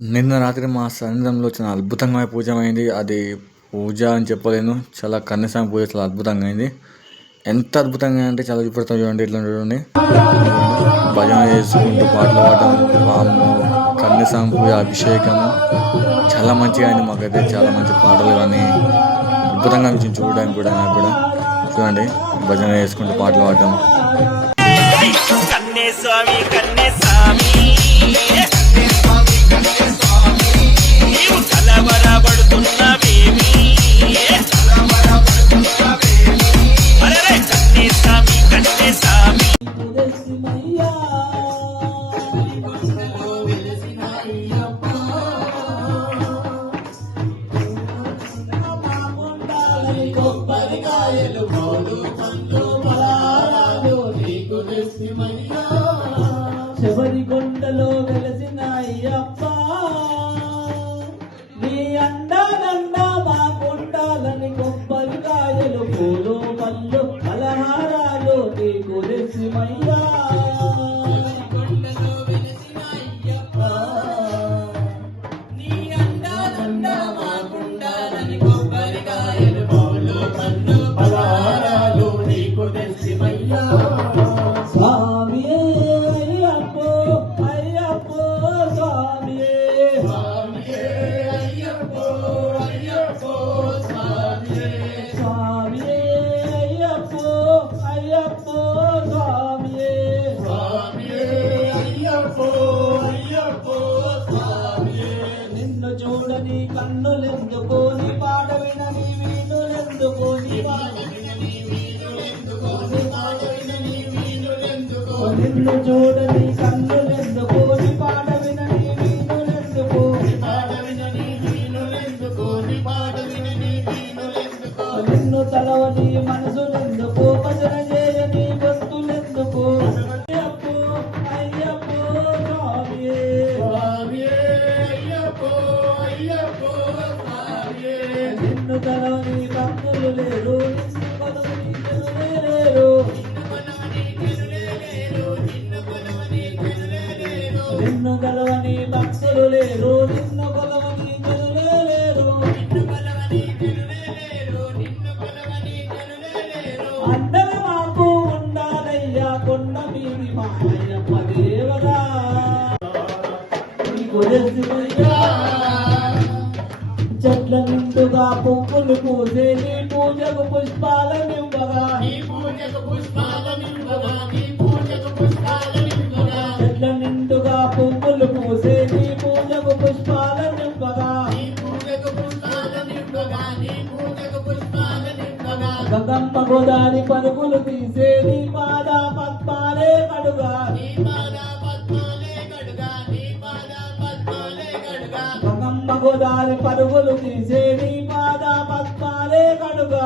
నిన్న రాత్రి మా సన్నిధంలో చాలా అద్భుతంగా పూజ అయింది అది పూజ అని చెప్పలేను. చాలా కన్యస్వామి పూజ చాలా అద్భుతంగా అయింది. ఎంత అద్భుతంగా అంటే చాలా చూపెడతాం చూడండి ఇట్లా చూడండి. భజన చేసుకుంటూ పాటలు పాడటం వాము కన్యస్వామి పూజ అభిషేకము చాలా మంచిగా అయింది మాకైతే. చాలా మంచి పాటలు కానీ అద్భుతంగా అనిపించింది చూడడానికి కూడా నాకు కూడా. చూడండి భజన చేసుకుంటూ పాటలు పాడటం కన్నే స్వామి కన్నే aleluya. చూడని కన్నులెందుకో నీ పాట వినని వీణులెందుకో నీ పాట వినని వీణులెందుకో నీ పాట వినని వీణులెందుకో నిన్ను చూడని కన్నులెందుకో నీ పాట వినని వీణులెందుకో నీ పాట వినని వీణులెందుకో నీ పాట వినని వీణులెందుకో నిన్ను తలవని మనసులెందుకో భజన నిన్ను తలవని భక్తులు లేరు నిన్ను లేరు గలవని భక్తులు లేరు నిన్ను లేరు అందరూ మాకు ఉండాలయ్యా కొండ మీది మాయప్ప దేవరా నీకు చెట్ల నిండుగా పువ్వులు పూసే నీ పూజకు పుష్పాల నింపగా నీ పూజకు పుష్పాల నింపగా నీ పూజకు పుష్పాల నింపగా చెట్ల నిండుగా పువ్వులు పూసే నీ పూజకు పుష్పాల నింపగా నీ పూజకు పుష్పాల నింపగా నీ పూజకు పుష్పాల నింపగా గంగమ్మ గోదారి పరుగులు తీసే నీ పాద పద్మాలే కడుగా. నీ పాద పద్మాలే కడుగా నీ పాద పద్మాలే కడుగా. గంగమ్మ గోదారి పరుగులు తీసే నీ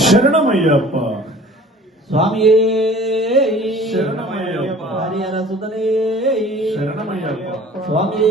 శరణమయ్యప్ప స్వామి శరణమయ్యప్ప. హరిహర సుతనే శరణమయ్యప్ప స్వామి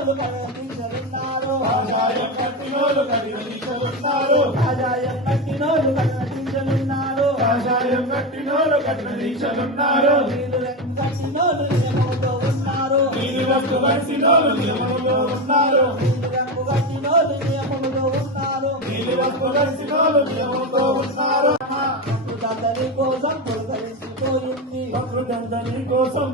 కదిలోలు కదలించనున్నారు ఆదాయం కట్టినోలు కదిలించనున్నారు ఆదాయం కట్టినోలు ఉన్నారు రంగు కట్టినోలు నియమంలో ఉన్నారు ప్రకృతందరి కోసం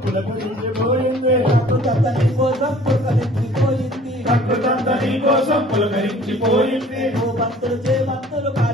కోసం పులకరించిపోయింది ప్రకృతందరి కోసం పులకరించిపోయింది భూమంతులు చేమంతులు కాచి విడుదలూచాయి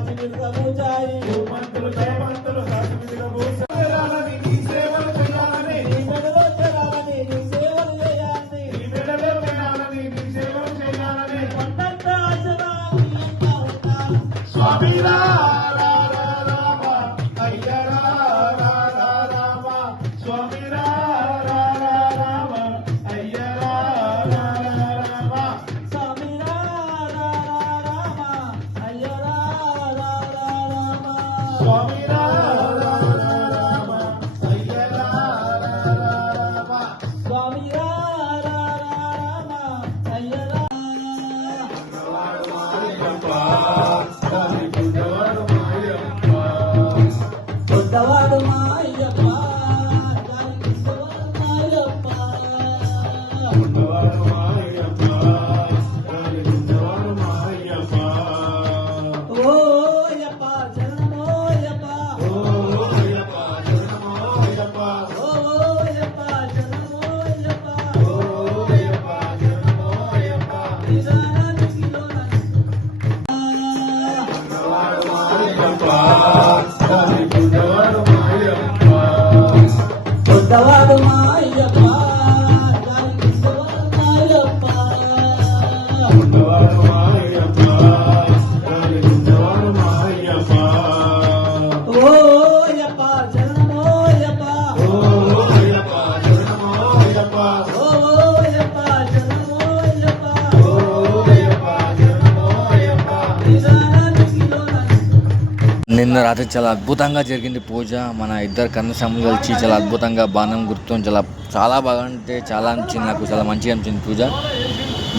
నిన్న రాత్రి చాలా అద్భుతంగా జరిగింది పూజ. మన ఇద్దరు కన్నస్వాములు కలిసి చాలా అద్భుతంగా బాణం గుర్తు చాలా చాలా బాగా అంటే చాలా అనిపించింది నాకు చాలా మంచిగా అనిపించింది పూజ.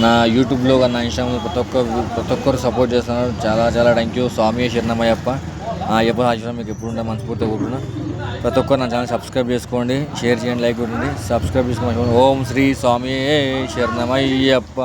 నా యూట్యూబ్లో నా ఇన్స్టాగ్రామ్లో ప్రతి ఒక్క ప్రతి ఒక్కరు సపోర్ట్ చేస్తున్నారు. చాలా చాలా థ్యాంక్ యూ స్వామి శరణమయ్యప్ప. ఆ అయ్యప్ప ఆశ్రమం మీకు ఎప్పుడు ఉంటే మనస్ఫూర్తిగా కూర్చున్నా ప్రతి ఒక్కరు నా ఛానల్ సబ్స్క్రైబ్ చేసుకోండి షేర్ చేయండి లైక్ కొట్టండి. సబ్స్క్రైబ్ చేసుకోండి. ఓం శ్రీ స్వామి శరణమయ్యప్ప.